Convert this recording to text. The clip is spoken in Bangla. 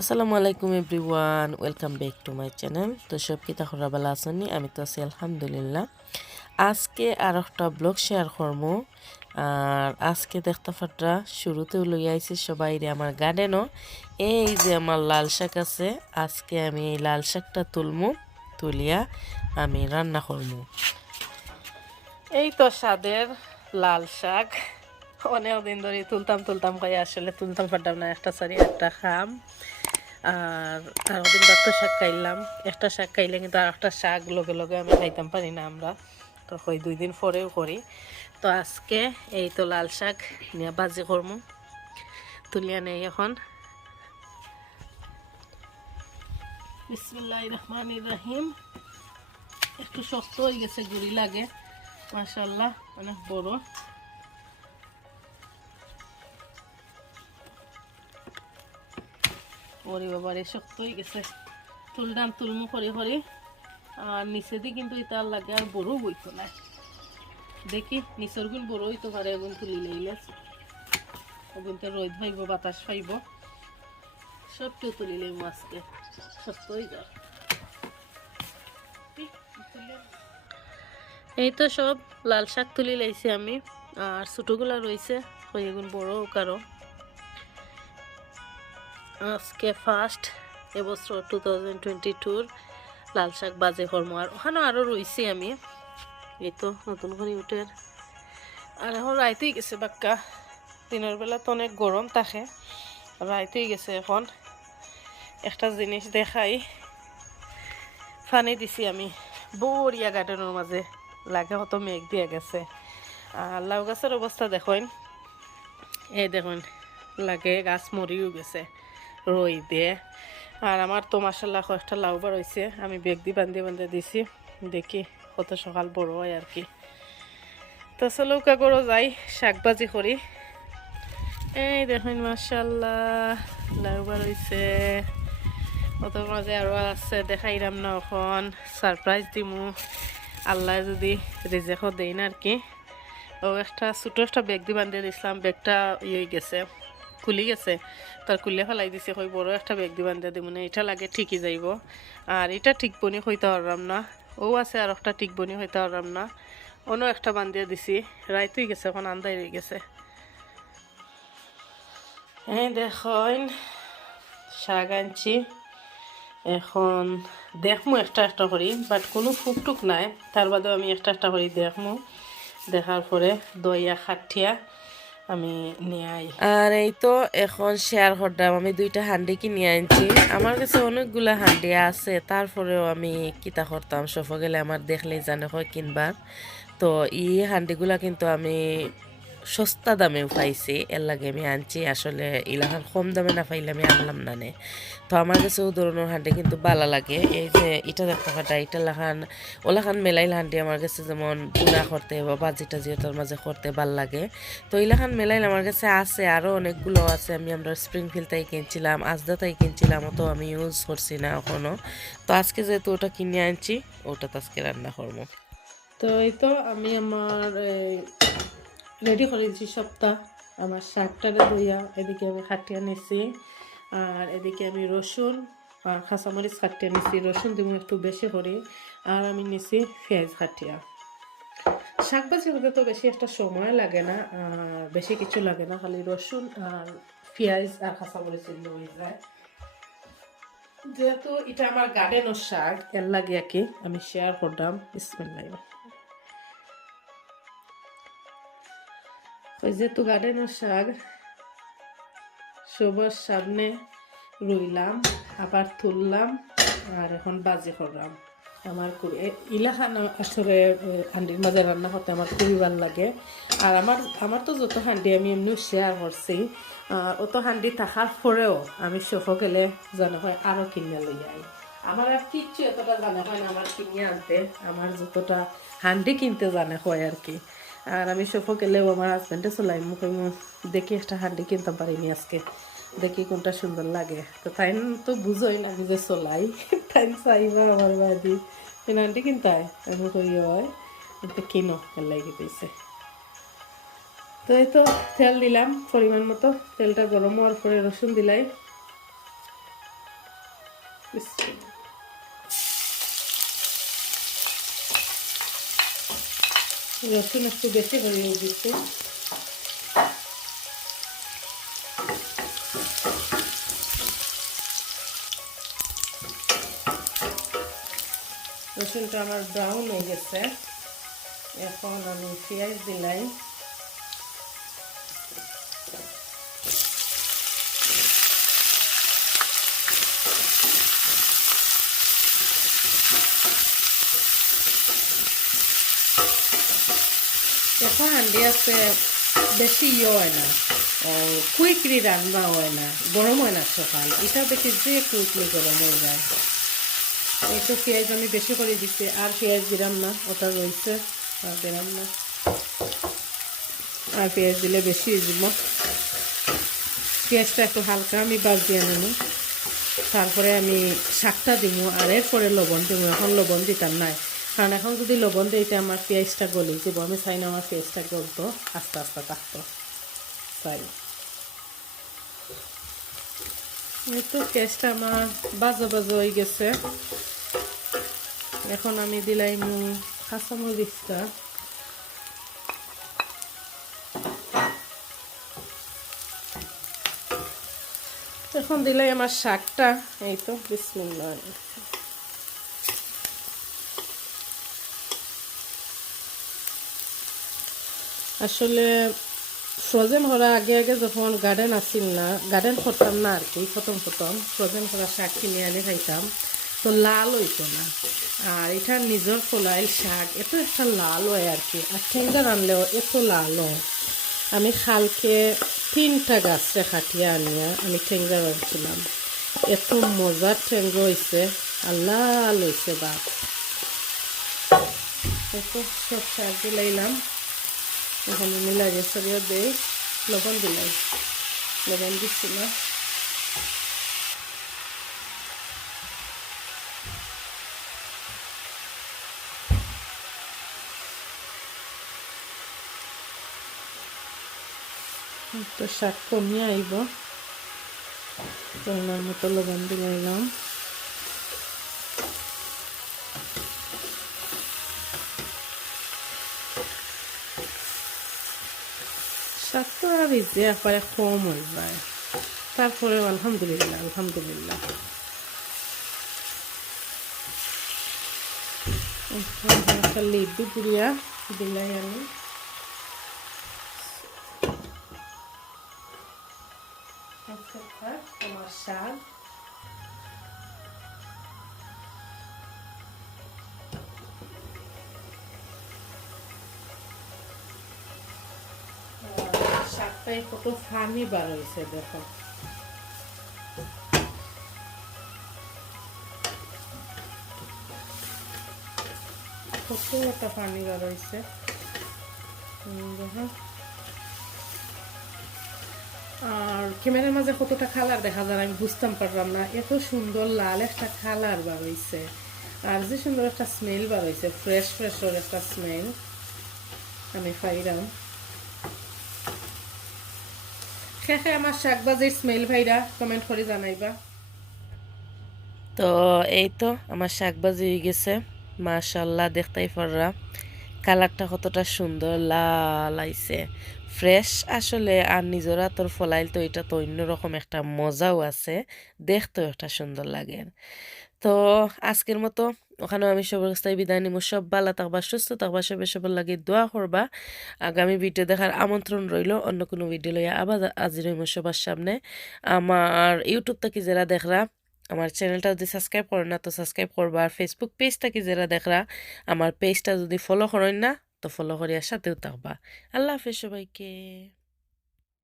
আসসালামু আলাইকুম everyone, welcome back to my channel. তো সব কি তাহলে ভালো আছেন? আমি তো আছি আলহামদুলিল্লাহ। আজকে আর একটা ব্লগ শেয়ার করবো। আর আজকে দেখতে পাটা শুরুতেও লই আইছি সবাই আমার গার্ডেনও। এই যে আমার লাল শাক আছে, আজকে আমি এই লাল শাকটা তুলিয়া আমি রান্না করবো। এই তো স্বাদের লাল শাক অনেক দিন ধরে তুলতাম খাই, আসলে তুলতাম পারতাম না, একটা সারি একটা খাম। আর দিন বাদ তো শাক খাইলাম, একটা শাক খাইলে কিন্তু আর একটা শাক লগে লগে আমি খাইতাম পারি না আমরা, তো ওই 2 দিন পরেও করি। তো আজকে এই তো লাল শাক নিয়ে বাজি করবো, তুলিয়া নেই এখন। বিসমিল্লাহির রহমানির রহিম। একটু শক্ত হয়ে গেছে, গুড়ি লাগে, মাশাআল্লাহ অনেক বড়। ওরে বাবা রে, শক্ত হয়ে গেছে, তুলমু করি আর নিচে দিয়ে কিন্তু এটা লাগে আর বড় বইতো না। দেখি নিচের গুণ বড় হইতে পারে, এগুন তুলি লইলে ওগুনতে রোদ পাইব, বাতাস পাইব, সবটু তুলি লই মাছকে, শক্ত হয়ে যাও। এই তো সব লাল শাক তুলি লাইছি আমি, আর ছোটগুলা রয়েছে, এগুন বড় কারো। আজকে ফার্স্ট এবছর 2022 লাল শাক বাজে কর্ম। আর ওখানে আরও রয়েছি আমি, এই তো নতুন করে উঠে। আর এখন রাইতেই গেছে বাক্কা, দিনের বেলা তো অনেক গরম থাকে, রাইতেই গেছে। এখন একটা জিনিস দেখাই, ফানি দিছি আমি বড়িয়া গার্ডেনের মাঝে, লাগে হতো মেঘ দিয়ে গেছে। আর লাউ গাছের অবস্থা দেখুন, এই দেখুন লাগে গাছ মরিও গেছে রই দিয়ে। আর আমার তো মাসাল্লাহ কয়েকটা লাউ বার হয়েছে, আমি বেগ দিয়ে বান্ধে দিছি, দেখি কত সকাল বড় হয় আর কি। তো চলৌকা করো যাই, শাক ভাজি করি। এই দেখুন মাশাআল্লাহ লাউ বার হয়েছে, কত মাঝে আরো আছে, দেখাইলাম না, এখন সারপ্রাইজ দিমু আল্লাহ যদি রিজেকও দেই না আর কি। ও একটা ছোটো একটা বেগ দিয়ে বান্ধিয়ে দিছিলাম, বেগটা ইয়ে গেছে, খুলি গেছে, তার খুলে ফেলাই দিছে, কই বড় একটা বেগ দিয়ে বান্ধিয়ে দিব না, এটা লাগে ঠিকই যাইব। আর এটা ঠিক বনি হইতে পারলাম না, ও আছে আর একটা ঠিক বনি হইতে পারলাম না, অন্য একটা বান্ধিয়ে দিছি, রাইত হয়ে গেছে, এখন আন্দাই হয়ে গেছে। হ্যাঁ দেখুন শাক আনছি, এখন দেখমু একটা একটা করি, বাট কোনো ফুকটুক নাই, তার বাদেও আমি একটা একটা করি দেখমু, দেখার পরে দইয়া খাটিয়া আমি নিয়ে আই। আর এই তো এখন শেয়ার করলাম, আমি 2টা হান্ডি কিনে আনছি, আমার কাছে অনেকগুলা হান্ডি আছে, তারপরেও আমি কিতা করতাম, সফা গেলে আমার দেখলেই জানে হয় কিনবার। তো এই হান্ডিগুলা কিন্তু আমি সস্তা দামেও পাইছি, এর লাগে আমি আনছি। আসলে ইলাখান কম দামে না পাইলে আমি আনলাম না নে। তো আমার কাছে ও ধরনের হান্ডি কিন্তু ভালো লাগে। এই যে এটা দেখতে পাটা, এটা ওলাখান মেলাইল হান্ডি আমার কাছে যেমন পুরা করতে বা বাজি টাজি ওটার মাঝে করতে ভাল লাগে। তো ইলাখান মেলাইল আমার কাছে আছে, আরও অনেকগুলো আছে। আমরা স্প্রিংফিল্ড তাই কিনছিলাম, আজদা তাই কিনছিলাম, অত আমি ইউজ করছি না এখনও। তো আজকে যেহেতু ওটা কিনে আনছি, ওটা তো আজকে রান্না করবো। তো এই তো আমি আমার রেডি করে দিচ্ছি সপ্তাহ, আমার শাকটারে ধুইয়া এদিকে আমি খাটিয়া নিছি, আর এদিকে আমি রসুন আর কাঁচামরিচ খাটিয়া নিছি, রসুন দিব একটু বেশি করি, আর আমি নিছি পেঁয়াজ খাটিয়া। শাক ভাজি হতে তো বেশি একটা সময় লাগে না, বেশি কিছু লাগে না, খালি রসুন আর পেঁয়াজ আর কাঁচামরিচ হয়ে যায়। যেহেতু এটা আমার গার্ডেনের শাক, এর লাগে আর কি আমি শেয়ার করলাম। বিসমিল্লাহ। ওই যেহেতু গার্ডেনের শাক, সবার সামনে রইলাম, আবার তুললাম, আর এখন বাজি করলাম। আমার ইলাখান আসলে হান্ডির মাঝে রান্না করতে আমার খুবই ভালো লাগে। আর আমার তো যত হান্ডি আমি এমনি শেয়ার করছি, অত হান্ডি থাকার পরেও আমি সফর গেলে জানা হয় আরও কিনে লই যাই। আমার আর কিচ্ছু এতটা জানা হয় না আমার কিনে আনতে, আমার যতটা হান্ডি কিনতে জানা হয় আর কি। আর আমি সফর গেলেও আমার হাজব্যান্ডে চলাই মুখে দেখি একটা হান্ডি কিনতে পারিনি আজকে, দেখি কোনটা সুন্দর লাগে। তো তাই তো বুঝোই না, আমি যে চলাই, তাই চাইবা আমার বাদি আন্টি কিনতায়, আমি কই হয় এটা কিনো, এর লাগে দিয়েছে। তো এই তো তেল দিলাম পরিমাণ মতো, তেলটা গরম হওয়ার পরে রসুন দিলাই, রসুন একটু বেশি করে দিচ্ছি। রসুনটা আমার ব্রাউন হয়ে গেছে, এখন আমি পেঁয়াজ দিলাই। এখন হান্ডি আছে বেশি হয় না, কুইকলি রান্না হয় না, গরম হয় না সকাল, এটা দেখি যে কুইকলি গরম হয়ে যায়। এই তো পেঁয়াজ আমি বেশি করে দিচ্ছি, আর পেঁয়াজ দিলাম না, ওটা রয়েছে আর দিলাম না, আর পেঁয়াজ দিলে বেশি হয়ে যাব। পেঁয়াজটা একটু হালকা আমি বাজিয়ে নেব, তারপরে আমি শাকটা দিব, আর এরপরে লবণ দিব। এখন লবণ দিতাম নাই, কারণ এখন যদি লবণ দিতে আমার পেঁয়াজটা গলে যাব, আমি চাই না আমার পেঁয়াজটা গলতো, আস্তে আস্তে থাকতো তাই। এই তো পেঁয়াজটা আমার বাজা বাজা হয়ে গেছে, এখন আমি দিলাই কাঁচামরিচটা। এখন দিলাই আমার শাকটা। এই তো বিসমিল্লাহ। আসলে ফ্রোজেন করা আগে আগে যখন গার্ডেন আসিল না, গার্ডেন করতাম না আর কি, প্রথম ফ্রোজেন করা শাক কিনে আনি খাইতাম, তো লাল হইতো না। আর এটা নিজের ফলাইল শাক, এত একটা লাল হয় আর কি, আর ঠেঙ্গা রানলেও এত লাল হয়। আমি খালকে 3টা গাছরে খাটিয়ে আনিয়া আমি ঠেঙ্গা রাঁধছিলাম, এত মজার ঠেঙ্গা হয়েছে, আর লাল হয়েছে বাপ। এত সব শাক দিলাইলাম, এখানে মিলাইয়ে সরিয়ে দেই, লবণ দিলাই, লবণ দিচ্ছি না। তো শাক কমিয়ে আইব, পরিমাণ মতো লবণ দিলাইলাম। শাক তো আর ভিজে একবারে কম হয়ে যায়, তারপরে আলহামদুলিল্লাহ আলহামদুলিল্লাহ। একটা লিড্ডু পুড়িয়া দিলাই আমি। আমার শাক শাকটাই কত ফানি বার হয়েছে দেখো, কত একটা পানি বার হয়েছে দেখো। আর ক্যামেরার মাঝে কতটা কালার দেখা যায় আমি বুঝতাম পারলাম না, এত সুন্দর লাল একটা কালার বার হয়েছে, আর যে সুন্দর একটা স্মেল বার হয়েছে, ফ্রেশ ফ্রেশর একটা স্মেল আমি পাইলাম। খেয়ে আমার শাক ভাজির স্মেল ভাইরা কমেন্ট করে জানাইবা। তো এই তো আমার শাক ভাজি হয়ে গেছে, মাশাআল্লাহ দেখতেই পাররা কালারটা কতটা সুন্দর লাল আইছে, ফ্রেশ আসলে। আর নিজেরা তোর ফলাইল তো এটা তো অন্যরকম একটা মজাও আছে, দেখতেও একটা সুন্দর লাগে। তো আজকের মতো ওখানে আমি সবার কাছে বিদায় নিব। সব ভালো থাকবা, সুস্থ থাকবা, সবার লাগে দোয়া করবা। আগামী ভিডিও দেখার আমন্ত্রণ রইল, অন্য কোনো ভিডিও লইয়া আবার হাজির হইব সবার সামনে। আমার ইউটিউব থেকে যারা দেখরা আমার চ্যানেলটা যদি সাবস্ক্রাইব করেন না তো সাবস্ক্রাইব করবা, আর ফেসবুক পেজ থেকে যারা দেখরা আমার পেজটা যদি ফলো করেন না তো ফলো করিয়া সাথেও থাকবা। আল্লাহ হাফেজ সবাইকে।